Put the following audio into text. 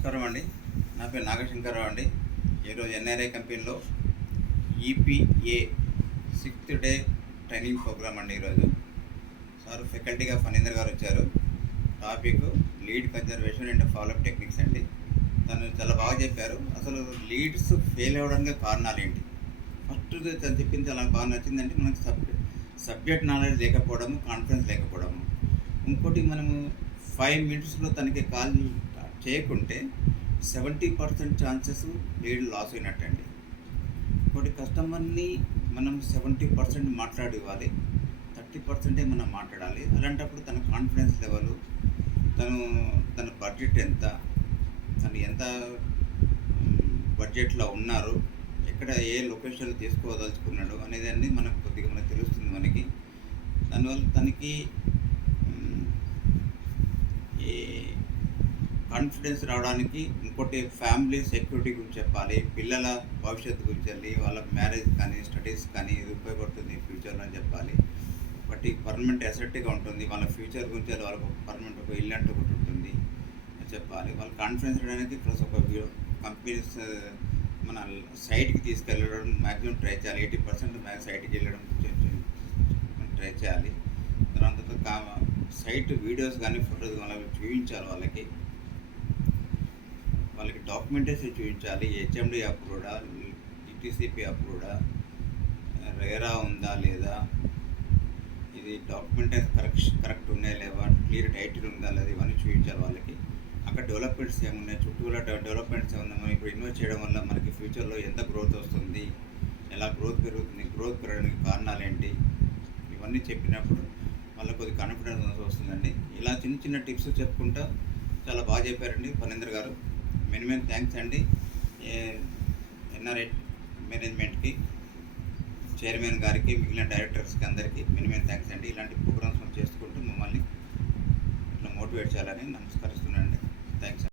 నమస్కారం అండి. నా పేరు నాగశంకరరావు అండి. ఈరోజు ఎన్ఆర్ఐ కంపెనీలో EPA 6th day training programme అండి. ఈరోజు సార్ ఫ్యాకల్టీగా ఫణీందర్ గారు వచ్చారు. Topic lead conservation and follow up techniques అండి. తను చాలా బాగా చెప్పారు. అసలు లీడ్స్ ఫెయిల్ అవ్వడానికి కారణాలు ఏంటి? ఫస్ట్ తను చెప్పింది చాలా బాగా నచ్చిందంటే మనకు సబ్జెక్ట్ నాలెడ్జ్ లేకపోవడము, కాన్ఫిడెన్స్ లేకపోవడము. ఇంకోటి మనము 5 minutesలో తనకి కాల్ చేయకుంటే 70% ఛాన్సెస్ లీడ్ లాస్ అయినట్టండి. ఇంకోటి కస్టమర్ని మనం 70% మాట్లాడివ్వాలి, 30% మనం మాట్లాడాలి. అలాంటప్పుడు తన కాన్ఫిడెన్స్ లెవెల్, తన బడ్జెట్ ఎంత, తను ఎంత బడ్జెట్లో ఉన్నారు, ఎక్కడ ఏ లొకేషన్లో తీసుకోదలుచుకున్నాడు అనేది అన్నీ మనకు కొద్దిగా తెలుస్తుంది మనకి. దానివల్ల తనకి ఈ కాన్ఫిడెన్స్ రావడానికి ఇంకోటి ఫ్యామిలీ సెక్యూరిటీ గురించి చెప్పాలి, పిల్లల భవిష్యత్తు గురించి వెళ్ళి వాళ్ళ మ్యారేజ్ కానీ స్టడీస్ కానీ ఇది ఉపయోగపడుతుంది ఫ్యూచర్లో అని చెప్పాలి. ఒకటి పర్మనెంట్ అసెట్గా ఉంటుంది, వాళ్ళ ఫ్యూచర్ గురించి వెళ్ళి వాళ్ళకి పర్మనెంట్ ఒక ఇల్లు అంటూ ఒకటి ఉంటుంది అని చెప్పాలి. వాళ్ళ కాన్ఫిడెన్స్ రావడానికి ప్లస్ ఒక కంపెనీస్ మన సైట్కి తీసుకెళ్ళడం మ్యాక్సిమం ట్రై చేయాలి. 80% సైట్కి వెళ్ళడం ట్రై చేయాలి. తర్వాత సైట్ వీడియోస్ కానీ ఫొటోస్ కానీ చూపించాలి. వాళ్ళకి డాక్యుమెంటేషన్ చూపించాలి. హెచ్ఎండి అప్రూవ్డా, డిటిసిపి అప్రూవ్డా, రేరా ఉందా లేదా, ఇది డాక్యుమెంటేషన్ కరెక్ట్ ఉన్నాయా లేవా, క్లియర్ టైటిల్ ఉందా లేదా, ఇవన్నీ చూపించాలి వాళ్ళకి. అక్కడ డెవలప్మెంట్స్ ఏమున్నాయి, చుట్టూలా డెవలప్మెంట్స్ ఏమున్నాయి, మనం ఇప్పుడు ఇన్వెస్ట్ చేయడం వల్ల మనకి ఫ్యూచర్లో ఎంత గ్రోత్ వస్తుంది, ఎలా గ్రోత్ పెరుగుతుంది, గ్రోత్ పెరగడానికి కారణాలు ఏంటి, ఇవన్నీ చెప్పినప్పుడు వాళ్ళకి కొద్దిగా కాన్ఫిడెన్స్ వస్తుందండి. ఇలా చిన్న చిన్న టిప్స్ చెప్పుకుంటా చాలా బాగా చెప్పారండి ఫణీందర్ గారు. మెయిన్ థ్యాంక్స్ అండి ఎన్ఆర్ఐ మేనేజ్మెంట్కి, చైర్మన్ గారికి, మిగిలిన డైరెక్టర్స్కి అందరికీ మెయిన్ థ్యాంక్స్ అండి. ఇలాంటి ప్రోగ్రామ్స్ మనం చేసుకుంటూ మమ్మల్ని ఇట్లా మోటివేట్ చేయాలని నమస్కరిస్తున్నానండి. థ్యాంక్స్.